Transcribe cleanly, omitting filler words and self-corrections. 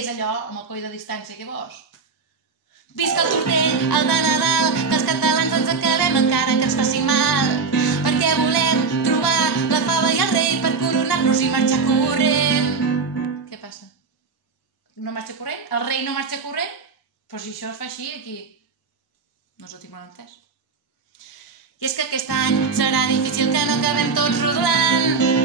és allò amb el coi de distància, què vols? Visca el tortell, el de Nadal, que els catalans ens acabem encara que ens faci mal, perquè volem trobar la fava i el rei per coronar-nos i marxar corrent. Què passa? No marxa corrent? El rei no marxa corrent? Però si això es fa així aquí... No us ho tinc mal entès. I és que aquest any serà difícil que no acabem tots rodolant.